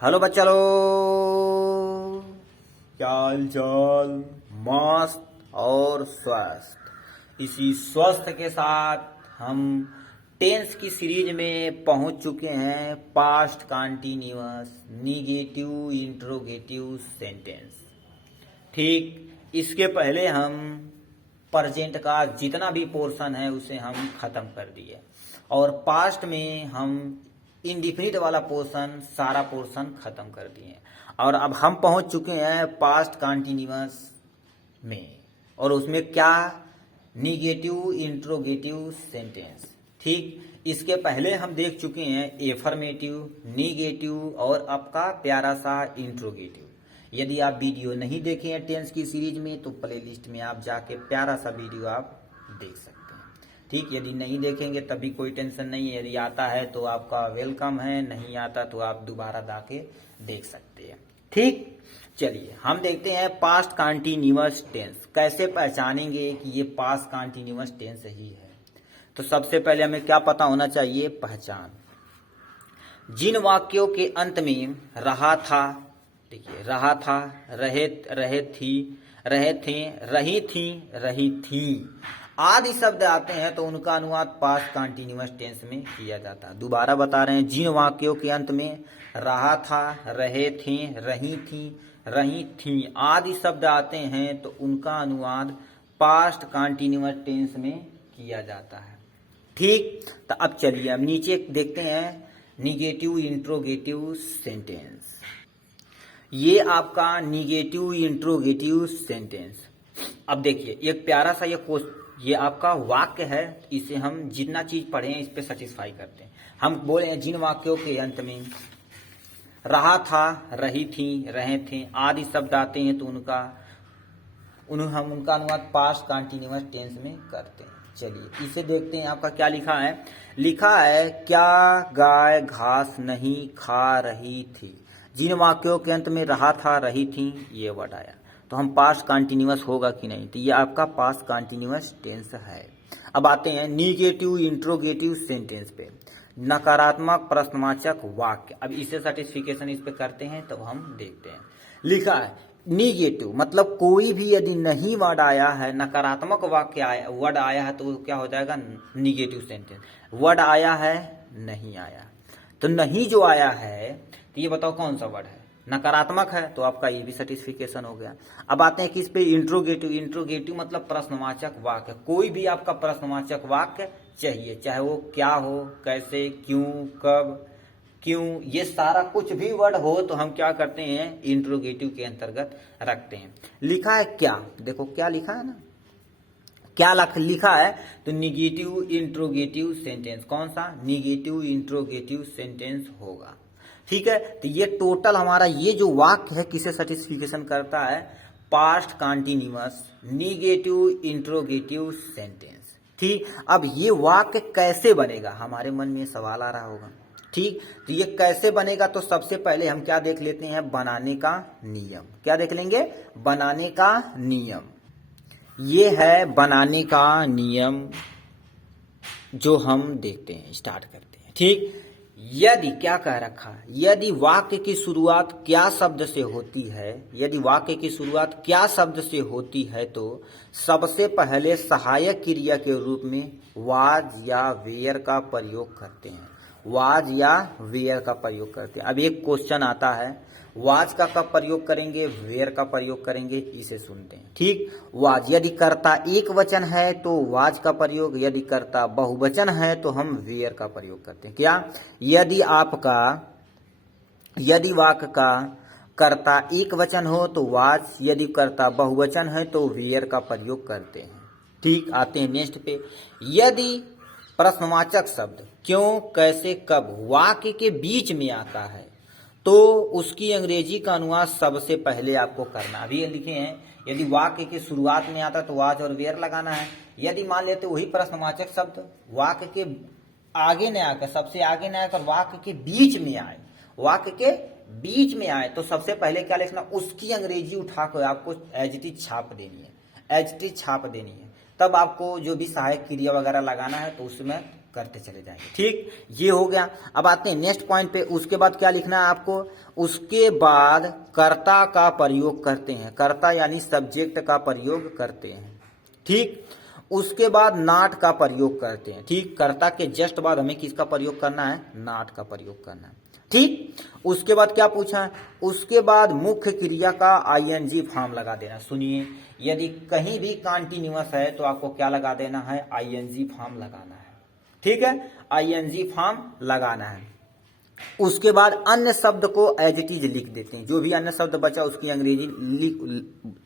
Hello बच्चा लोग, क्या हाल चाल। मस्त और स्वस्थ। इसी स्वस्थ के साथ हम टेंस की सीरीज में पहुंच चुके हैं। Past continuous negative interrogative sentence. ठीक, इसके पहले हम प्रेजेंट का जितना भी पोर्शन है उसे हम खत्म कर दिए और पास्ट में हम इंडिफिनिट वाला पोर्शन सारा पोर्शन खत्म कर दिए और अब हम पहुंच चुके हैं पास्ट कंटीन्यूअस में और उसमें क्या, निगेटिव इंट्रोगेटिव सेंटेंस। ठीक, इसके पहले हम देख चुके हैं एफर्मेटिव, निगेटिव और आपका प्यारा सा इंट्रोगेटिव। यदि आप वीडियो नहीं देखे हैं टेंस की सीरीज में तो प्लेलिस्ट में आप जाके प्यारा सा वीडियो आप देख सकते हैं। ठीक, यदि नहीं देखेंगे तभी कोई टेंशन नहीं है। यदि आता है तो आपका वेलकम है, नहीं आता तो आप दोबारा जाके देख सकते हैं। ठीक, चलिए हम देखते हैं पास्ट कंटीन्यूअस टेंस। कैसे पहचानेंगे कि ये पास्ट कंटीन्यूअस टेंस ही है। तो सबसे पहले हमें क्या पता होना चाहिए, पहचान। जिन वाक्यों के अंत में रहा था, देखिए रहा था, रहे रहे थी, रहे थे, रही थी, रही थी आदि शब्द आते हैं तो उनका अनुवाद पास्ट कंटीन्यूअस टेंस में किया जाता है। दोबारा बता रहे हैं, जिन वाक्यों के अंत में रहा था, रहे थे, रही थी, रही थी आदि शब्द आते हैं तो उनका अनुवाद पास्ट कंटीन्यूअस टेंस में किया जाता है। ठीक, तो अब चलिए अब नीचे देखते हैं निगेटिव इंट्रोगेटिव सेंटेंस। ये आपका निगेटिव इंट्रोगेटिव सेंटेंस। अब देखिए एक प्यारा सा ये आपका वाक्य है। इसे हम जितना चीज पढ़े हैं इस पे सेटिस्फाई करते हैं। हम बोले हैं जिन वाक्यों के अंत में रहा था, रही थी, रहे थे आदि शब्द आते हैं तो हम उनका अनुवाद पास्ट कंटीन्यूअस टेंस में करते हैं। चलिए इसे देखते हैं। आपका क्या लिखा है, लिखा है क्या गाय घास नहीं खा रही थी। जिन वाक्यों के अंत में रहा था, रही थी ये वर्ड आया तो हम पास्ट कंटीन्यूअस होगा कि नहीं, तो ये आपका पास्ट कंटीन्यूअस टेंस है। अब आते हैं निगेटिव इंट्रोगेटिव सेंटेंस पे। नकारात्मक प्रश्नवाचक वाक्य। अब इसे सर्टिफिकेशन इस पे करते हैं तो हम देखते हैं। लिखा है निगेटिव मतलब कोई भी यदि नहीं वर्ड आया है, नकारात्मक वाक्य आया वर्ड आया है तो वो क्या हो जाएगा, निगेटिव सेंटेंस। वर्ड आया है, नहीं आया, तो नहीं जो आया है तो ये बताओ कौन सा वर्ड है, नकारात्मक है तो आपका ये भी सर्टिफिकेशन हो गया। अब आते हैं किस पे, इंट्रोगेटिव। इंट्रोगेटिव मतलब प्रश्नवाचक वाक्य। कोई भी आपका प्रश्नवाचक वाक्य चाहिए, चाहे वो क्या हो, कैसे, क्यों, कब, क्यों, ये सारा कुछ भी वर्ड हो तो हम क्या करते हैं, इंट्रोगेटिव के अंतर्गत रखते हैं। लिखा है क्या, देखो क्या लिखा है ना, क्या लिखा है तो निगेटिव इंट्रोगेटिव सेंटेंस। कौन सा, निगेटिव इंट्रोगेटिव सेंटेंस होगा। ठीक है, तो ये टोटल हमारा ये जो वाक्य है किसे सर्टिफिकेशन करता है, past continuous negative interrogative sentence. ठीक, अब ये वाक्य कैसे बनेगा, हमारे मन में सवाल आ रहा होगा। ठीक, तो ये कैसे बनेगा, तो सबसे पहले हम क्या देख लेते हैं, बनाने का नियम। क्या देख लेंगे, बनाने का नियम। ये है बनाने का नियम जो हम देखते हैं, स्टार्ट करते हैं। ठीक, यदि क्या कह रखा है, यदि वाक्य की शुरुआत क्या शब्द से होती है, यदि वाक्य की शुरुआत क्या शब्द से होती है तो सबसे पहले सहायक क्रिया के रूप में वाज या वेयर का प्रयोग करते हैं। वाज या वेयर का प्रयोग करते हैं। अब एक क्वेश्चन आता है, वाज का कब प्रयोग करेंगे, वेयर का प्रयोग करेंगे, इसे सुनते हैं। ठीक, वाज यदि कर्ता एक वचन है तो वाज का प्रयोग, यदि कर्ता बहुवचन है तो हम वेयर का प्रयोग करते हैं। क्या, यदि वाक्य का कर्ता एक वचन हो तो वाज, यदि कर्ता बहुवचन है तो वेयर का प्रयोग करते हैं। ठीक, आते हैं नेक्स्ट पे। यदि प्रश्नवाचक शब्द क्यों, कैसे, कब वाक्य के बीच में आता है तो उसकी अंग्रेजी का अनुवाद सबसे पहले आपको करना। अभी लिखे हैं यदि वाक्य की शुरुआत में आता तो वाज और वेयर लगाना है। यदि मान लेते वही प्रश्नवाचक शब्द वाक्य के आगे न आकर, सबसे आगे न आकर वाक्य के बीच में आए, वाक्य के बीच में आए तो सबसे पहले क्या लिखना, उसकी अंग्रेजी उठाकर आपको एज इट इज छाप देनी है, एज इट इज छाप देनी है। तब आपको जो भी सहायक क्रिया वगैरह लगाना है तो उसमें करते चले जाएंगे। ठीक, ये हो गया। अब आते हैं नेक्स्ट पॉइंट पे। उसके बाद क्या लिखना है आपको, उसके बाद कर्ता का प्रयोग करते हैं, कर्ता यानी सब्जेक्ट का प्रयोग करते हैं, ठीक। उसके बाद नाट का प्रयोग करते हैं, ठीक। कर्ता के जस्ट बाद हमें किसका प्रयोग करना है, नाट का प्रयोग करना है, ठीक। उसके बाद क्या पूछा है, उसके बाद मुख्य क्रिया का आईएनजी फॉर्म लगा देना। सुनिए, यदि कहीं भी कॉन्टिन्यूअस है तो आपको क्या लगा देना है, आईएनजी फॉर्म लगाना है, ठीक है, आईएनजी फॉर्म लगाना है। उसके बाद अन्य शब्द को एज इट इज लिख देते हैं, जो भी अन्य शब्द बचा उसकी अंग्रेजी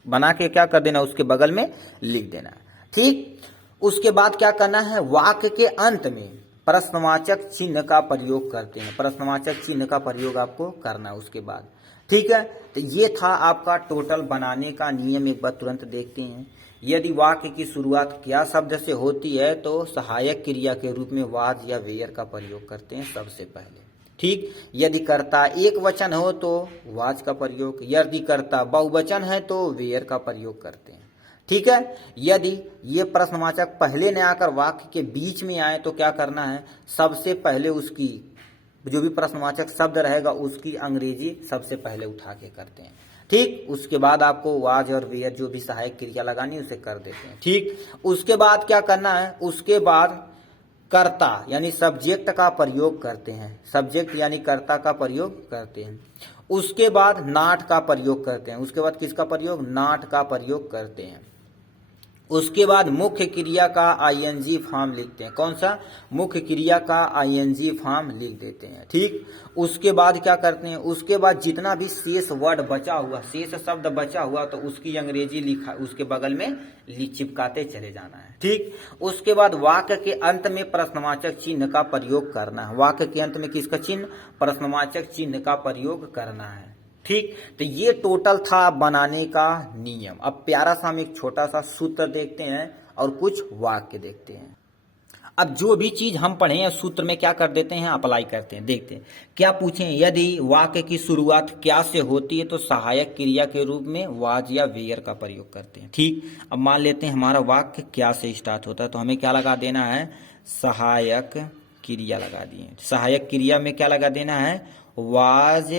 बना के क्या कर देना, उसके बगल में लिख देना, ठीक। उसके बाद क्या करना है, वाक्य के अंत में प्रश्नवाचक चिन्ह का प्रयोग करते हैं, प्रश्नवाचक चिन्ह का प्रयोग आपको करना है उसके बाद, ठीक है। तो ये था आपका टोटल बनाने का नियम। एक बार तुरंत देखते हैं। यदि वाक्य की शुरुआत क्या शब्द से होती है तो सहायक क्रिया के रूप में वाज या वेयर का प्रयोग करते हैं सबसे पहले, ठीक। यदि कर्ता एक वचन हो तो वाज का प्रयोग, यदि कर्ता बहुवचन है तो वेयर का प्रयोग करते हैं, ठीक है। यदि ये प्रश्नवाचक पहले न आकर वाक्य के बीच में आए तो क्या करना है, सबसे पहले उसकी जो भी प्रश्नवाचक शब्द रहेगा उसकी अंग्रेजी सबसे पहले उठा के करते हैं, ठीक। उसके बाद आपको वाज और वेयर जो भी सहायक क्रिया लगानी उसे कर देते हैं, ठीक। उसके बाद क्या करना है, उसके बाद कर्ता यानी सब्जेक्ट का प्रयोग करते हैं, सब्जेक्ट यानी कर्ता का प्रयोग करते हैं। उसके बाद नाट का प्रयोग करते हैं, उसके बाद किसका प्रयोग, नाट का प्रयोग करते हैं। उसके बाद मुख्य क्रिया का आईएनजी फॉर्म लिखते हैं, कौन सा, मुख्य क्रिया का आईएनजी फॉर्म लिख देते हैं, ठीक। उसके बाद क्या करते हैं, उसके बाद जितना भी शेष वर्ड बचा हुआ, शेष शब्द बचा हुआ तो उसकी अंग्रेजी लिखा उसके बगल में चिपकाते चले जाना है, ठीक। उसके बाद वाक्य के अंत में प्रश्नवाचक चिन्ह का प्रयोग करना है, वाक्य के अंत में किसका चिन्ह, प्रश्नवाचक चिन्ह का प्रयोग करना है, ठीक। तो ये टोटल था बनाने का नियम। अब प्यारा सा हम एक छोटा सा सूत्र देखते हैं और कुछ वाक्य देखते हैं। अब जो भी चीज हम पढ़े हैं सूत्र में क्या कर देते हैं, अप्लाई करते हैं। देखते हैं क्या पूछे, यदि वाक्य की शुरुआत क्या से होती है तो सहायक क्रिया के रूप में वाज या वेयर का प्रयोग करते हैं, ठीक। अब मान लेते हैं हमारा वाक्य क्या से स्टार्ट होता है तो हमें क्या लगा देना है, सहायक क्रिया लगा दिए। सहायक क्रिया में क्या लगा देना है, वाज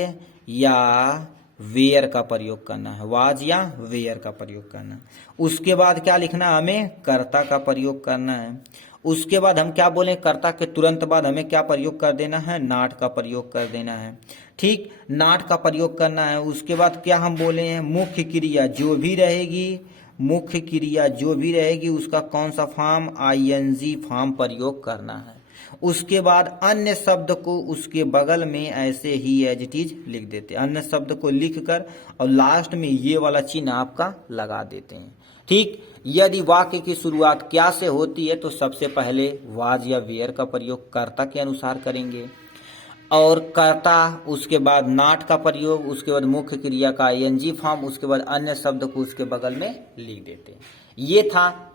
या वेयर का प्रयोग करना है, वाज या वेयर का प्रयोग करना। उसके बाद क्या लिखना है, हमें कर्ता का प्रयोग करना है। उसके बाद हम क्या बोले, कर्ता के तुरंत बाद हमें क्या प्रयोग कर देना है, नाट का प्रयोग कर देना है, ठीक। नाट का प्रयोग करना है। उसके बाद क्या हम बोले हैं, मुख्य क्रिया जो भी रहेगी, मुख्य क्रिया जो भी रहेगी उसका कौन सा फॉर्म, आईएनजी फॉर्म प्रयोग करना है। उसके बाद अन्य शब्द को उसके बगल में ऐसे ही एज इट इज लिख देते हैं, अन्य शब्द को लिखकर और लास्ट में ये वाला चिन्ह आपका लगा देते हैं, ठीक। यदि वाक्य की शुरुआत क्या से होती है तो सबसे पहले वाज या वेयर का प्रयोग कर्ता के अनुसार करेंगे और कर्ता, उसके बाद नाट का प्रयोग, उसके बाद मुख्य क्रिया का आईएनजी फॉर्म, उसके बाद अन्य शब्द को उसके बगल में लिख देते हैं। ये था,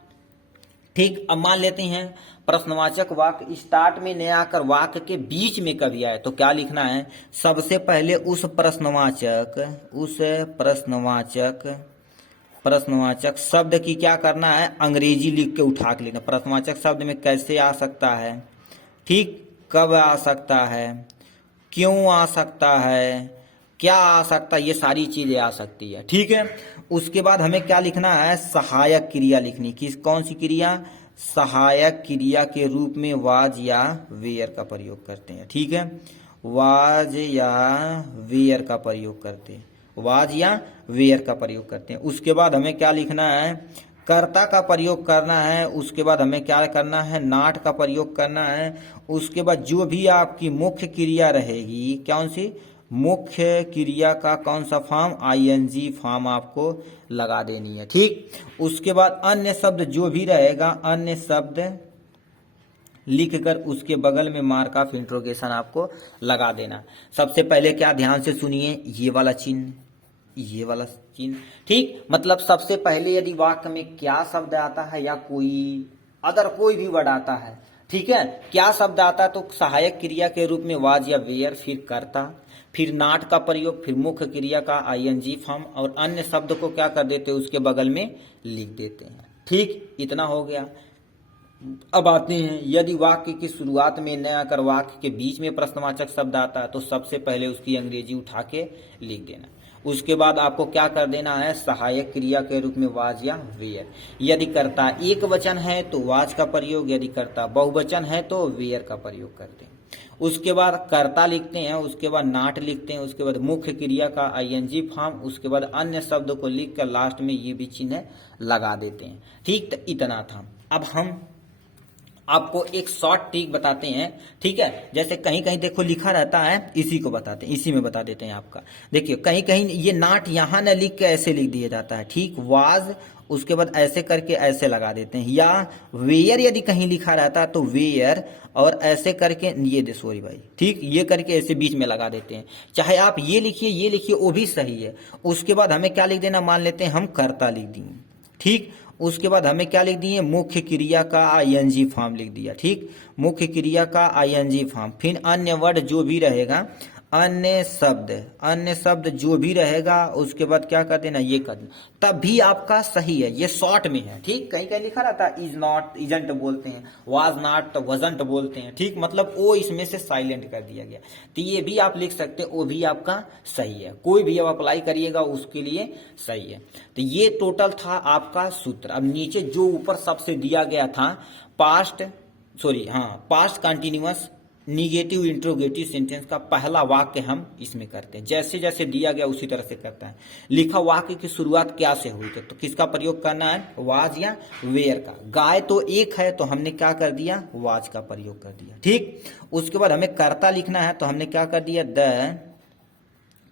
ठीक। अब मान लेते हैं प्रश्नवाचक वाक्य स्टार्ट में न आकर वाक्य के बीच में कभी आए तो क्या लिखना है, सबसे पहले उस प्रश्नवाचक शब्द की क्या करना है, अंग्रेजी लिख के उठा के लेना। प्रश्नवाचक शब्द में कैसे आ सकता है, ठीक, कब आ सकता है, क्यों आ सकता है, क्या आ सकता है, ये सारी चीजें आ सकती है, ठीक है। उसके बाद हमें क्या लिखना है, सहायक क्रिया लिखनी। किस, कौन सी क्रिया, सहायक क्रिया के रूप में वाज या वेयर का प्रयोग करते हैं, ठीक है। वाज या वेयर का प्रयोग करते हैं, वाज या वेयर का प्रयोग करते हैं। उसके बाद हमें क्या लिखना है, कर्ता का प्रयोग करना है। उसके बाद हमें क्या करना है, नाट का प्रयोग करना है। उसके बाद जो भी आपकी मुख्य क्रिया रहेगी, कौन सी, मुख्य क्रिया का कौन सा फॉर्म, आईएनजी फॉर्म आपको लगा देनी है, ठीक। उसके बाद अन्य शब्द जो भी रहेगा, अन्य शब्द लिखकर उसके बगल में मार्क ऑफ इंट्रोगेशन आपको लगा देना। सबसे पहले क्या, ध्यान से सुनिए, ये वाला चिन्ह, ये वाला चिन्ह, ठीक। मतलब सबसे पहले यदि वाक्य में क्या शब्द आता है या कोई अदर कोई भी वर्ड आता है, ठीक है, क्या शब्द आता है तो सहायक क्रिया के रूप में वाज या वेयर, फिर कर्ता, फिर नाट का प्रयोग, फिर मुख्य क्रिया का आईएनजी फॉर्म और अन्य शब्द को क्या कर देते हैं उसके बगल में लिख देते हैं, ठीक। इतना हो गया। अब आते हैं, यदि वाक्य की शुरुआत में न आकर वाक्य के बीच में प्रश्नवाचक शब्द आता है तो सबसे पहले उसकी अंग्रेजी उठा के लिख देना। उसके बाद आपको क्या कर देना है, सहायक क्रिया के रूप में वाज या वेयर। यदि कर्ता एक वचन है तो वाज का प्रयोग, यदि कर्ता बहुवचन है तो वेयर का प्रयोग करते हैं। उसके बाद कर्ता लिखते हैं, उसके बाद नाट लिखते हैं, उसके बाद मुख्य क्रिया का आईएनजी फॉर्म, उसके बाद अन्य शब्द को लिख कर लास्ट में ये भी चिन्ह लगा देते हैं। ठीक, तो इतना था। अब हम आपको एक शॉर्ट ट्रिक बताते हैं, ठीक है। जैसे कहीं कहीं देखो लिखा रहता है, इसी को बताते हैं, इसी में बता देते हैं आपका। देखिए कहीं कहीं ये नाट यहाँ न लिख के ऐसे लिख दिया जाता है, ठीक, वाज, उसके बाद ऐसे करके ऐसे लगा देते हैं। या वेयर यदि कहीं लिखा रहता है तो वेयर और ऐसे करके ये दे, सॉरी भाई, ठीक, ये करके ऐसे बीच में लगा देते हैं। चाहे आप ये लिखिए वो भी सही है। उसके बाद हमें क्या लिख देना, मान लेते हैं हम कर्ता लिख दिए, ठीक। उसके बाद हमें क्या लिख दिए, मुख्य क्रिया का आईएनजी फॉर्म लिख दिया, ठीक, मुख्य क्रिया का आईएनजी फॉर्म। फिर अन्य वर्ड जो भी रहेगा, अन्य शब्द जो भी रहेगा, उसके बाद क्या कर देना, ये कर देना, तब भी आपका सही है। ये शॉर्ट में है, ठीक। कहीं कहीं लिखा रहता है इज नॉट, इजंट बोलते हैं, वाज नॉट तो वजंट बोलते हैं, ठीक, मतलब वो इसमें से साइलेंट कर दिया गया। तो ये भी आप लिख सकते हैं, वो भी आपका सही है। कोई भी आप अप्लाई करिएगा उसके लिए सही है। तो ये टोटल था आपका सूत्र। अब नीचे जो ऊपर सबसे दिया गया था, past continuous negative interrogative sentence का पहला वाक्य हम इसमें करते हैं। जैसे जैसे दिया गया उसी तरह से करते हैं। लिखा वाक्य की शुरुआत क्या से हुई थी, तो किसका प्रयोग करना है, वाज या वेयर का। गाय तो एक है तो हमने क्या कर दिया, वाज का प्रयोग कर दिया, ठीक। उसके बाद हमें कर्ता लिखना है तो हमने क्या कर दिया, द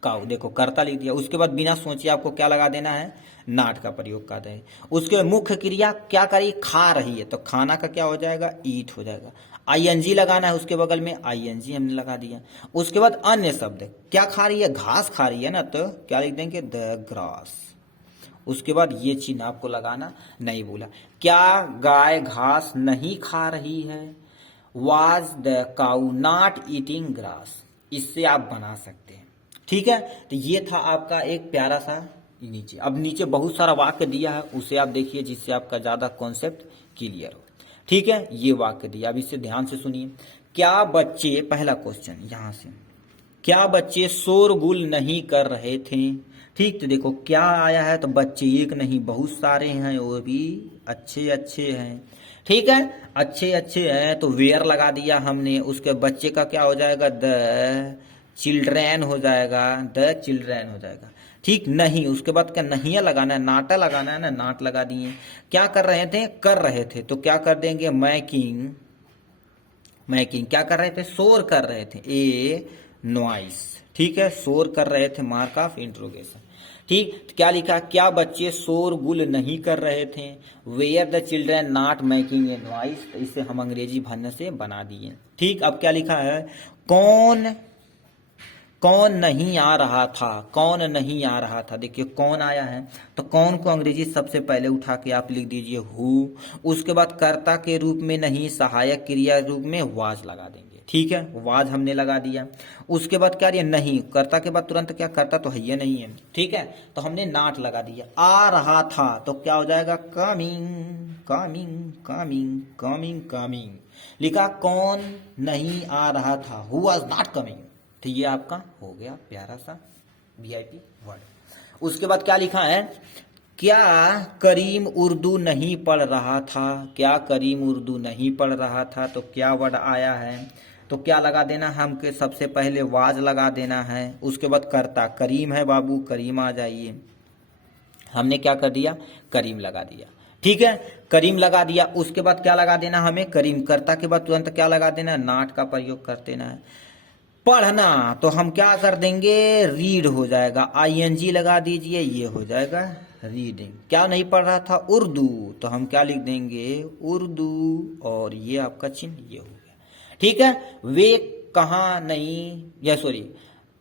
काउ, देखो कर्ता लिख दिया। उसके बाद बिना सोचे आपको क्या लगा देना है, नाट का प्रयोग कर दें। उसके बाद मुख्य क्रिया क्या करी, खा रही है तो खाना का क्या हो जाएगा, ईट हो जाएगा। आईएनजी लगाना है उसके बगल में, आईएनजी हमने लगा दिया। उसके बाद अन्य शब्द, क्या खा रही है, घास खा रही है ना, तो क्या लिख देंगे, द ग्रास। उसके बाद ये चिन्ह आपको लगाना नहीं बोला। क्या गाय घास नहीं खा रही है, was the cow not eating grass. इससे आप बना सकते हैं, ठीक है। तो ये था आपका एक प्यारा सा नीचे। अब नीचे बहुत सारा वाक्य दिया है, उसे आप देखिए जिससे आपका ज्यादा कॉन्सेप्ट क्लियर हो, ठीक है। ये वाक्य दिया, अब इसे ध्यान से सुनिए। क्या बच्चे, पहला क्वेश्चन यहां से, क्या बच्चे शोरगुल नहीं कर रहे थे, ठीक। तो देखो क्या आया है, तो बच्चे एक नहीं बहुत सारे हैं, वो भी अच्छे अच्छे हैं, ठीक है। अच्छे अच्छे हैं तो वेयर लगा दिया हमने। उसके बच्चे का क्या हो जाएगा, द चिल्ड्रेन हो जाएगा, द चिल्ड्रेन हो जाएगा, ठीक। नहीं, उसके बाद क्या नहीं लगाना है, नाटा लगाना है ना, नाट लगा दिए। क्या कर रहे थे, कर रहे थे तो क्या कर देंगे, मैकिंग, क्या कर रहे थे, शोर कर रहे थे, ए नॉइस, ठीक है, शोर कर रहे थे, मार्क ऑफ इंट्रोगेशन, ठीक। तो क्या लिखा, क्या बच्चे शोरगुल नहीं कर रहे थे, were the children not making a noise. तो इसे हम अंग्रेजी भाषा से बना दिए, ठीक। अब क्या लिखा है, कौन नहीं आ रहा था, कौन नहीं आ रहा था। देखिए कौन आया है तो कौन को अंग्रेजी सबसे पहले उठा के आप लिख दीजिए हु। उसके बाद कर्ता के रूप में नहीं, सहायक क्रिया रूप में वाज लगा देंगे, ठीक है, वाज हमने लगा दिया। उसके बाद क्या, नहीं, कर्ता के बाद तुरंत क्या, कर्ता तो है ही नहीं है, ठीक है, तो हमने नाट लगा दिया। आ रहा था तो क्या हो जाएगा, coming, coming, coming, coming, coming. लिखा कौन नहीं आ रहा था, हु वाज नॉट कमिंग। तो ये आपका हो गया प्यारा सा वीआईपी वर्ड। उसके बाद क्या लिखा है, क्या करीम उर्दू नहीं पढ़ रहा था, क्या करीम उर्दू नहीं पढ़ रहा था। तो क्या वर्ड आया है, तो क्या लगा देना, हमके सबसे पहले वाज लगा देना है। उसके बाद कर्ता करीम है बाबू, करीम आ जाइए, हमने क्या कर दिया, करीम लगा दिया, ठीक है, करीम लगा दिया। उसके बाद क्या लगा देना हमें, करीम, कर्ता के बाद तुरंत क्या लगा देना, नाट का प्रयोग कर देना है। पढ़ना तो हम क्या कर देंगे, रीड हो जाएगा, आईएनजी लगा दीजिए, ये हो जाएगा रीडिंग। क्या नहीं पढ़ रहा था, उर्दू, तो हम क्या लिख देंगे, उर्दू, और ये आपका चिन्ह ये हो गया, ठीक है। वे कहाँ नहीं, या सॉरी,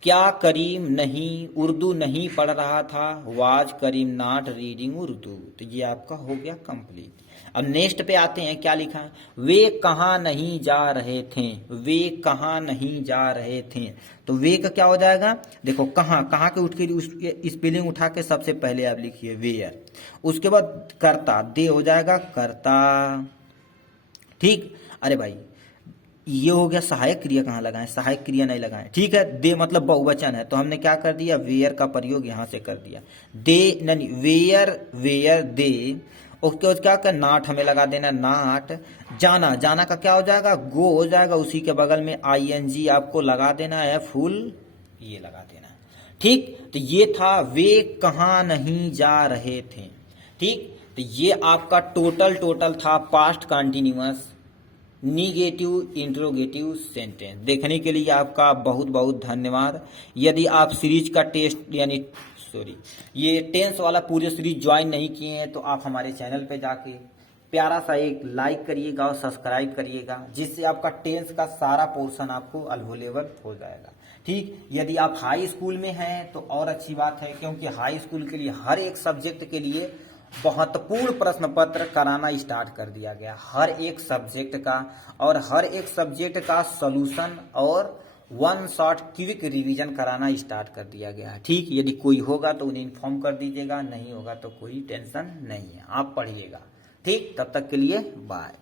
क्या करीम नहीं उर्दू नहीं पढ़ रहा था, was Karim not reading Urdu. तो ये आपका हो गया कंप्लीट। अब नेक्स्ट पे आते हैं, क्या लिखा है, वे कहाँ नहीं जा रहे थे, वे कहाँ नहीं जा रहे थे। तो वे का क्या हो जाएगा, देखो कहाँ, कहाँ के उठ के उसके स्पेलिंग उठा के सबसे पहले आप लिखिए वेयर। उसके बाद कर्ता, दे हो जाएगा कर्ता। ठीक। अरे भाई ये हो गया सहायक क्रिया, कहाँ लगाएं, सहायक क्रिया नहीं लगाएं, ठीक है। दे मतलब बहुवचन है, तो हमने क्या कर दिया, वेयर का प्रयोग यहां से कर दिया। दे नहीं, वेयर वेयर दे, उसके बाद क्या कर, नाट हमें लगा देना, नाट। जाना, जाना का क्या हो जाएगा, गो हो जाएगा, उसी के बगल में आईएनजी आपको लगा देना है, फुल ये लगा देना, ठीक। तो ये था वे कहाँ नहीं जा रहे थे, ठीक। तो ये आपका टोटल था past continuous negative interrogative sentence. देखने के लिए आपका बहुत बहुत धन्यवाद। यदि आप सीरीज का टेस्ट यानी ये टेंस वाला पूरे सीरीज ज्वाइन नहीं किए हैं तो आप हमारे चैनल पे जाके प्यारा सा एक लाइक करिएगा और सब्सक्राइब करिएगा, जिससे आपका टेंस का सारा पोर्शन आपको अवेलेबल हो जाएगा, ठीक। यदि आप हाई स्कूल में हैं तो और अच्छी बात है, क्योंकि हाई स्कूल के लिए हर एक सब्जेक्ट के लिए महत्वपूर्ण प्रश्न पत्र कराना स्टार्ट कर दिया गया, हर एक सब्जेक्ट का, और हर एक सब्जेक्ट का सॉल्यूशन और वन शॉट क्विक रिवीजन कराना स्टार्ट कर दिया गया है, ठीक। यदि कोई होगा तो उन्हें इन्फॉर्म कर दीजिएगा, नहीं होगा तो कोई टेंशन नहीं है, आप पढ़िएगा, ठीक। तब तक के लिए बाय।